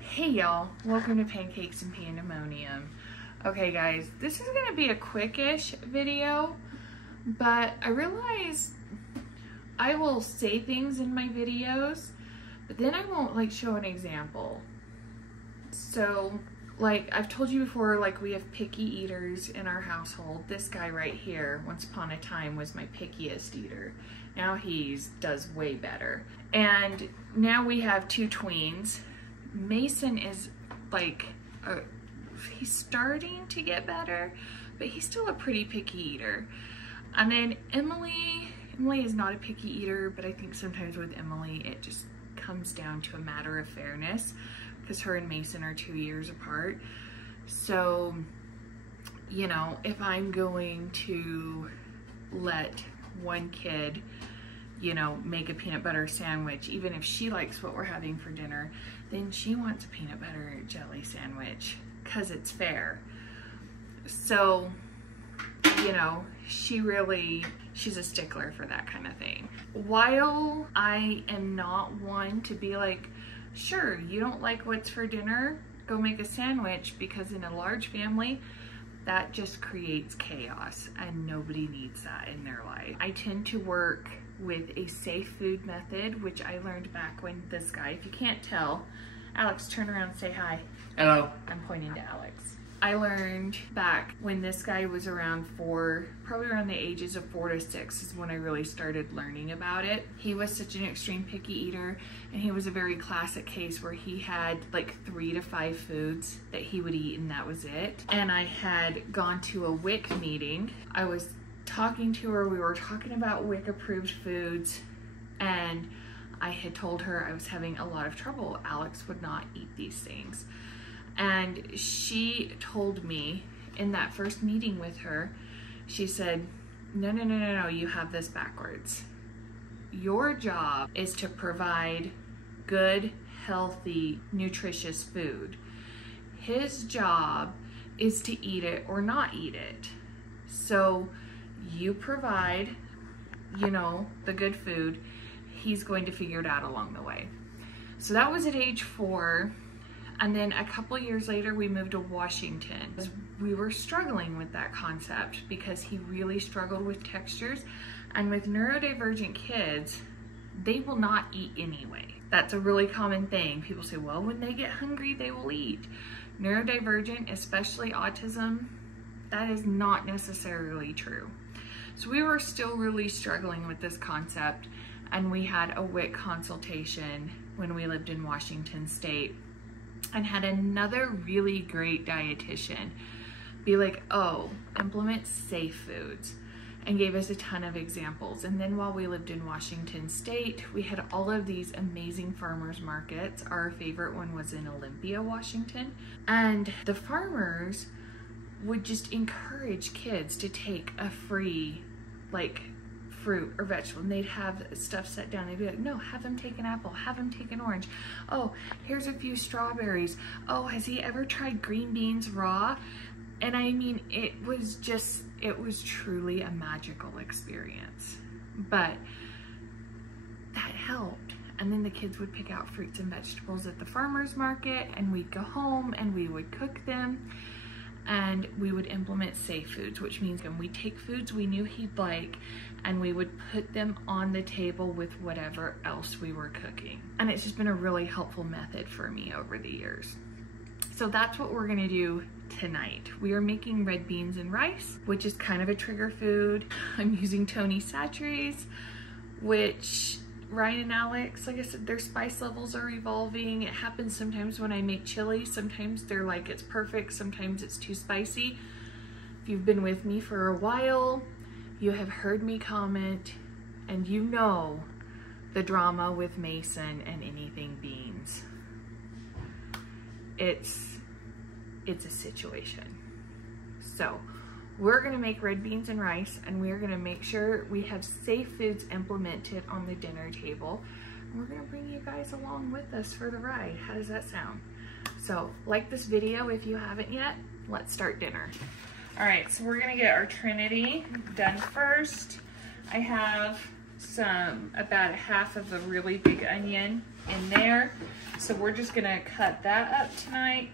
Hey y'all, welcome to Pancakes and Pandemonium. Okay guys, this is gonna be a quick-ish video, but I realize I will say things in my videos, but then I won't like show an example. So like I've told you before, like we have picky eaters in our household. This guy right here, once upon a time, was my pickiest eater. Now he does way better. And now we have two tweens. Mason is like, he's starting to get better, but he's still a pretty picky eater. And then Emily is not a picky eater, but I think sometimes with Emily, it just comes down to a matter of fairness because her and Mason are 2 years apart. So, you know, if I'm going to let one kid, you know, make a peanut butter sandwich, even if she likes what we're having for dinner, then she wants a peanut butter jelly sandwich because it's fair. So, you know, she's a stickler for that kind of thing. While I am not one to be like, sure, you don't like what's for dinner, go make a sandwich, because in a large family, that just creates chaos and nobody needs that in their life. I tend to work with a safe food method, which I learned back when this guy, if you can't tell, Alex, turn around and say hi. Hello. I'm pointing to Alex. I learned back when this guy was around probably around the ages of 4 to 6 is when I really started learning about it. He was such an extreme picky eater, and he was a very classic case where he had like 3 to 5 foods that he would eat and that was it. And I had gone to a WIC meeting. I was talking to her, we were talking about WIC approved foods, and I had told her I was having a lot of trouble. Alex would not eat these things. And she told me in that first meeting with her, she said, no, you have this backwards. Your job is to provide good, healthy, nutritious food. His job is to eat it or not eat it. So you provide, you know, the good food. He's going to figure it out along the way. So that was at age 4. And then a couple years later, we moved to Washington. We were struggling with that concept because he really struggled with textures. And with neurodivergent kids, they will not eat anyway. That's a really common thing. People say, well, when they get hungry, they will eat. Neurodivergent, especially autism, that is not necessarily true. So we were still really struggling with this concept, and we had a WIC consultation when we lived in Washington State, and had another really great dietitian be like, oh, implement safe foods, and gave us a ton of examples. And then while we lived in Washington State, we had all of these amazing farmers markets. Our favorite one was in Olympia, Washington. And the farmers would just encourage kids to take a free, like, fruit or vegetable, and they'd have stuff set down. They'd be like, no, have them take an apple, have them take an orange. Oh, here's a few strawberries. Oh, has he ever tried green beans raw? And I mean, it was truly a magical experience. But that helped. And then the kids would pick out fruits and vegetables at the farmer's market, and we'd go home and we would cook them. And we would implement safe foods, which means when we take foods we knew he'd like, and we would put them on the table with whatever else we were cooking. And it's just been a really helpful method for me over the years. So that's what we're gonna do tonight. We are making red beans and rice, which is kind of a trigger food. I'm using Tony Chachere's, which Ryan and Alex, like I said, their spice levels are evolving. It happens sometimes when I make chili. Sometimes they're like, it's perfect. Sometimes it's too spicy. If you've been with me for a while, you have heard me comment, and you know the drama with Mason and anything beans. It's a situation. So we're gonna make red beans and rice, and we're gonna make sure we have safe foods implemented on the dinner table. And we're gonna bring you guys along with us for the ride. How does that sound? So like this video if you haven't yet. Let's start dinner. All right, so we're gonna get our Trinity done first. I have about half of a really big onion in there. So we're just gonna cut that up tonight.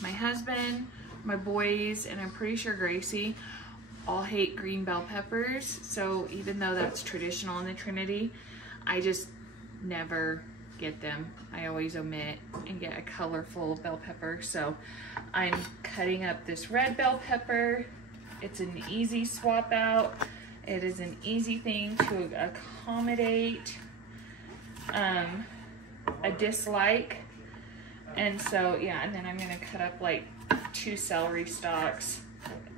My husband, my boys, and I'm pretty sure Gracie all hate green bell peppers. So even though that's traditional in the Trinity, I just never get them. I always omit and get a colorful bell pepper. So I'm cutting up this red bell pepper. It's an easy swap out. It is an easy thing to accommodate a dislike. And so, yeah, and then I'm gonna cut up like 2 celery stalks.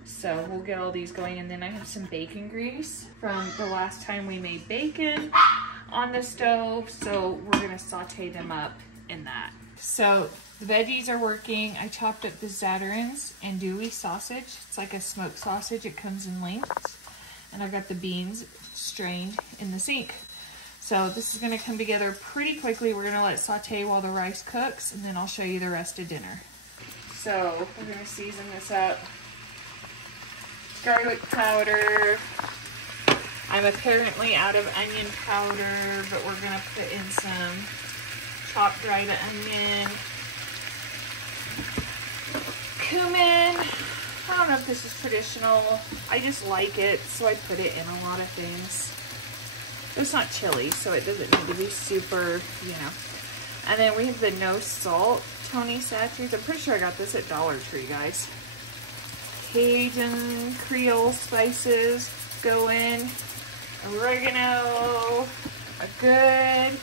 So we'll get all these going. And then I have some bacon grease from the last time we made bacon on the stove. So we're gonna saute them up in that. So the veggies are working. I chopped up the Zatarain's andouille sausage. It's like a smoked sausage. It comes in lengths. And I've got the beans strained in the sink. So this is gonna come together pretty quickly. We're gonna let it saute while the rice cooks, and then I'll show you the rest of dinner. So we're gonna season this up. Garlic powder. I'm apparently out of onion powder, but we're gonna put in some chopped dried onion. Cumin. I don't know if this is traditional. I just like it, so I put it in a lot of things. It's not chili, so it doesn't need to be super, you know. And then we have the no salt Tony Satchers. I'm pretty sure I got this at Dollar Tree, guys. Cajun Creole spices go in. Oregano. A good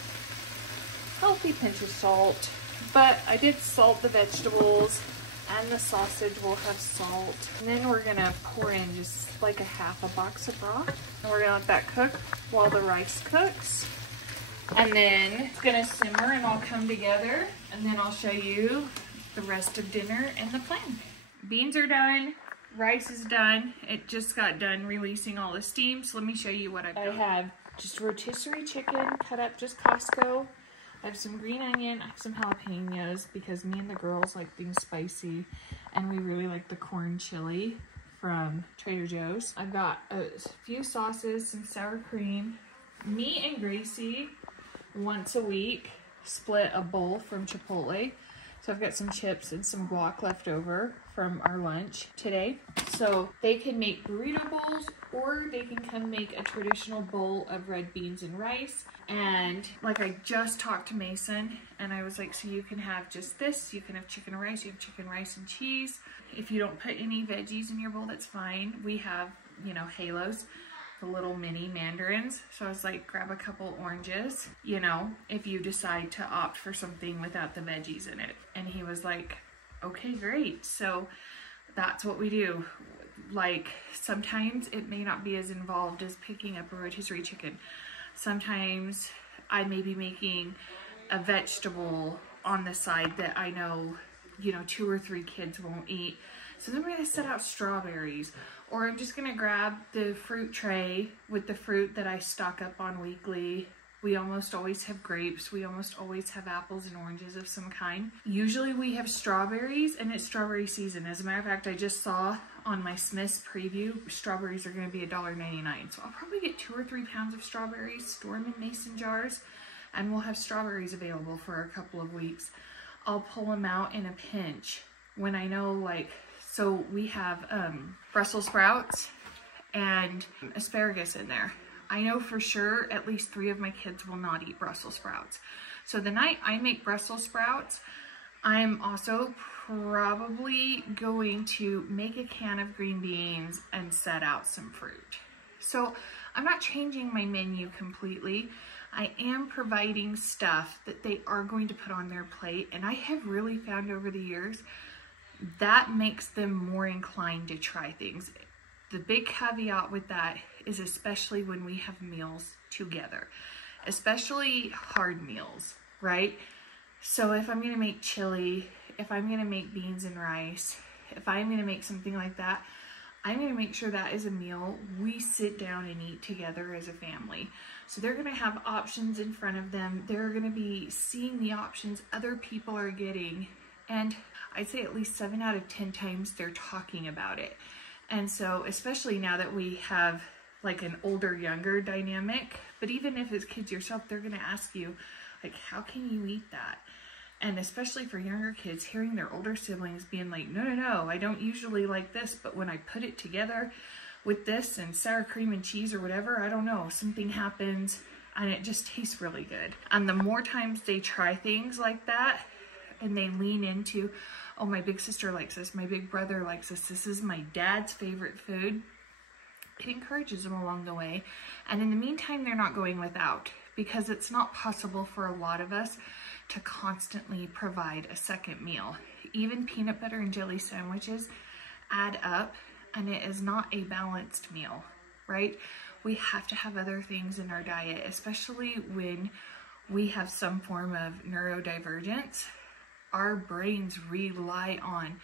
healthy pinch of salt. But I did salt the vegetables, and the sausage will have salt. And then we're gonna pour in just like a half a box of broth. And we're gonna let that cook while the rice cooks. And then it's gonna simmer and all come together. And then I'll show you the rest of dinner and the plan. Beans are done. Rice is done. It just got done releasing all the steam. So let me show you what I've done. I have just rotisserie chicken cut up just Costco. I have some green onion, I have some jalapenos because me and the girls like things spicy, and we really like the corn chili from Trader Joe's. I've got a few sauces, some sour cream. Me and Gracie, once a week, split a bowl from Chipotle. So I've got some chips and some guac left over from our lunch today. So they can make burrito bowls, or they can come make a traditional bowl of red beans and rice. And like, I just talked to Mason and I was like, so you can have just this, you can have chicken and rice, you have chicken, rice, and cheese. If you don't put any veggies in your bowl, that's fine. We have, you know, halos, the little mini mandarins. So I was like, grab a couple oranges, you know, if you decide to opt for something without the veggies in it. And he was like, okay, great. So that's what we do. Like, sometimes it may not be as involved as picking up a rotisserie chicken. Sometimes I may be making a vegetable on the side that I know, you know, 2 or 3 kids won't eat. So then we're gonna set out strawberries, or I'm just gonna grab the fruit tray with the fruit that I stock up on weekly. We almost always have grapes. We almost always have apples and oranges of some kind. Usually we have strawberries, and it's strawberry season. As a matter of fact, I just saw on my Smith's preview, strawberries are gonna be $1.99. So I'll probably get 2 or 3 pounds of strawberries, store them in mason jars, and we'll have strawberries available for a couple of weeks. I'll pull them out in a pinch when I know, like, so we have Brussels sprouts and asparagus in there. I know for sure at least 3 of my kids will not eat Brussels sprouts. So the night I make Brussels sprouts, I'm also probably going to make a can of green beans and set out some fruit. So I'm not changing my menu completely. I am providing stuff that they are going to put on their plate, and I have really found over the years that makes them more inclined to try things. The big caveat with that is especially when we have meals together, especially hard meals, right? So if I'm gonna make chili, if I'm gonna make beans and rice, if I'm gonna make something like that, I'm gonna make sure that is a meal we sit down and eat together as a family. So they're gonna have options in front of them. They're gonna be seeing the options other people are getting. And I'd say at least 7 out of 10 times they're talking about it. And so, especially now that we have like an older younger dynamic, but even if it's kids yourself, they're going to ask you like, how can you eat that? And especially for younger kids, hearing their older siblings being like, no, I don't usually like this, but when I put it together with this and sour cream and cheese or whatever, I don't know, something happens and it just tastes really good. And the more times they try things like that and they lean into, oh, my big sister likes this, my big brother likes this is my dad's favorite food, it encourages them along the way. And in the meantime, they're not going without, because it's not possible for a lot of us to constantly provide a second meal. Even peanut butter and jelly sandwiches add up, and it is not a balanced meal, right? We have to have other things in our diet, especially when we have some form of neurodivergence. Our brains rely on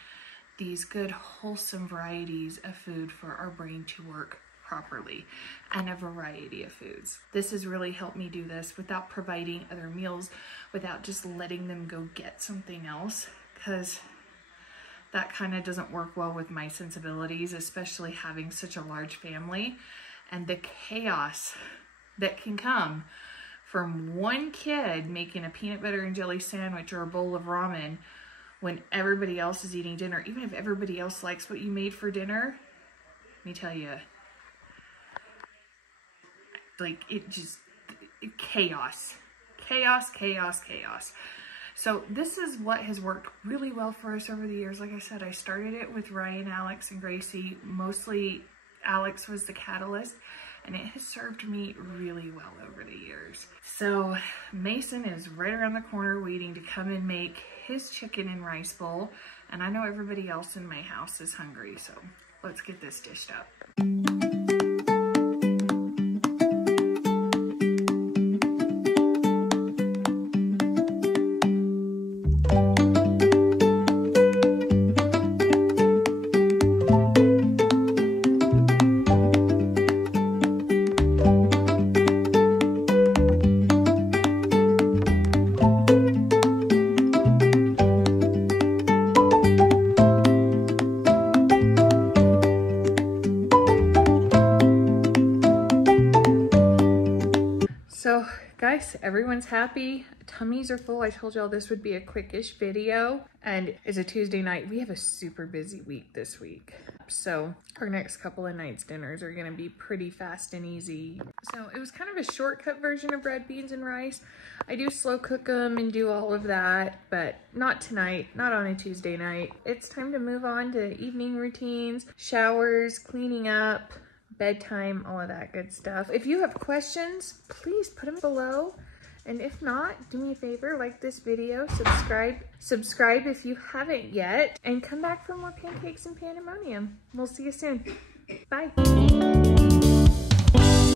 these good, wholesome varieties of food for our brain to work properly, and a variety of foods. This has really helped me do this without providing other meals, without just letting them go get something else, because that kind of doesn't work well with my sensibilities, especially having such a large family and the chaos that can come from one kid making a peanut butter and jelly sandwich or a bowl of ramen when everybody else is eating dinner. Even if everybody else likes what you made for dinner, let me tell you, like, chaos. So this is what has worked really well for us over the years. Like I said, I started it with Ryan, Alex, and Gracie. Mostly Alex was the catalyst, and it has served me really well over the years. So Mason is right around the corner waiting to come and make his chicken and rice bowl, and I know everybody else in my house is hungry, so let's get this dished up. So guys, everyone's happy, tummies are full. I told y'all this would be a quickish video, and it's a Tuesday night. We have a super busy week this week, so our next couple of nights dinners are gonna be pretty fast and easy. So it was kind of a shortcut version of bread, beans, and rice. I do slow cook them and do all of that, but not tonight, not on a Tuesday night. It's time to move on to evening routines, showers, cleaning up, bedtime, all of that good stuff. If you have questions, please put them below. And if not, do me a favor, like this video, subscribe if you haven't yet, and come back for more Pancakes and Pandemonium. We'll see you soon. Bye.